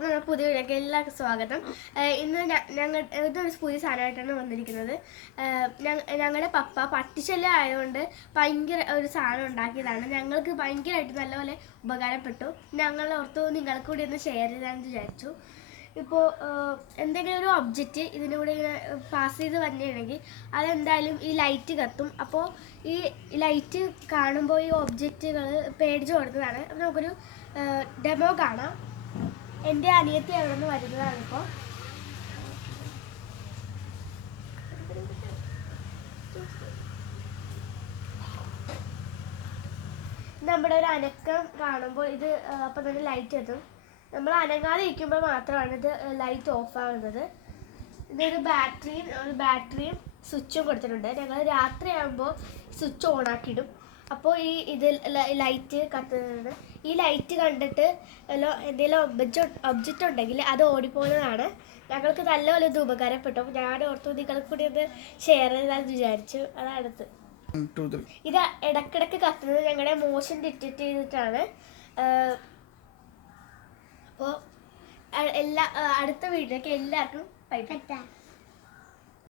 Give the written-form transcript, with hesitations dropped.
നമ്മുടെ പുതിയ വീഡിയോക്ക് എല്ലാവർക്കും സ്വാഗതം. ഇന്ന് ഇതൊരു പുതിയ സാധനമായിട്ടാണ് വന്നിരിക്കുന്നത്. ഞങ്ങളുടെ പപ്പ പട്ടിശല്യം ആയതുകൊണ്ട് ഭയങ്കര ഒരു സാധനം ഉണ്ടാക്കിയതാണ്. ഞങ്ങൾക്ക് ഭയങ്കരമായിട്ട് നല്ലപോലെ ഉപകാരപ്പെട്ടു. ഞങ്ങൾ ഓർത്തു നിങ്ങൾക്ക് കൂടി ഒന്ന് ഷെയർ ചെയ്താണെന്ന് വിചാരിച്ചു. ഇപ്പോൾ എന്തെങ്കിലും ഒരു ഒബ്ജക്റ്റ് ഇതിൻ്റെ കൂടെ ഇങ്ങനെ പാസ് ചെയ്ത് വന്നിട്ടുണ്ടെങ്കിൽ അതെന്തായാലും ഈ ലൈറ്റ് കത്തും. അപ്പോൾ ഈ ലൈറ്റ് കാണുമ്പോൾ ഈ ഒബ്ജക്റ്റുകൾ പേടിച്ച് കൊടുത്തതാണ്. അപ്പോൾ നമുക്കൊരു ഡെമോ കാണാം. എൻ്റെ അനിയത്തി അവിടെ നിന്ന് വരുന്നതാണ്. ഇപ്പോൾ നമ്മുടെ ഒരു അനക്കം കാണുമ്പോൾ ഇത് അപ്പം തന്നെ ലൈറ്റ് എത്തും. നമ്മൾ അനങ്ങാതെ ഇരിക്കുമ്പോൾ മാത്രമാണ് ഇത് ലൈറ്റ് ഓഫ് ആകുന്നത്. ഇതൊരു ബാറ്ററിയും സ്വിച്ചും കൊടുത്തിട്ടുണ്ട്. ഞങ്ങൾ രാത്രിയാകുമ്പോൾ സ്വിച്ച് ഓൺ ആക്കിയിടും. അപ്പോൾ ഇതിൽ ലൈറ്റ് കത്തുന്നത്. ഈ ലൈറ്റ് കണ്ടിട്ട് എന്തെങ്കിലും ഒബ്ജക്റ്റ് ഉണ്ടെങ്കിൽ അത് ഓടിപ്പോകുന്നതാണ്. ഞങ്ങൾക്ക് നല്ലപോലെ ഇത് ഉപകാരപ്പെട്ടു. ഞാൻ ഓർത്തു നിങ്ങൾക്ക് കൂടി ഒന്ന് ഷെയർ ചെയ്താന്ന് വിചാരിച്ചു. അതാണത്. ഇത് ഇടക്കിടക്ക് കത്തുന്നത് ഞങ്ങളുടെ മോഷൻ ഡിറ്റക്ട് ചെയ്തിട്ടാണ്. അപ്പോൾ അടുത്ത വീഡിയോക്ക് എല്ലാവർക്കും ബൈ.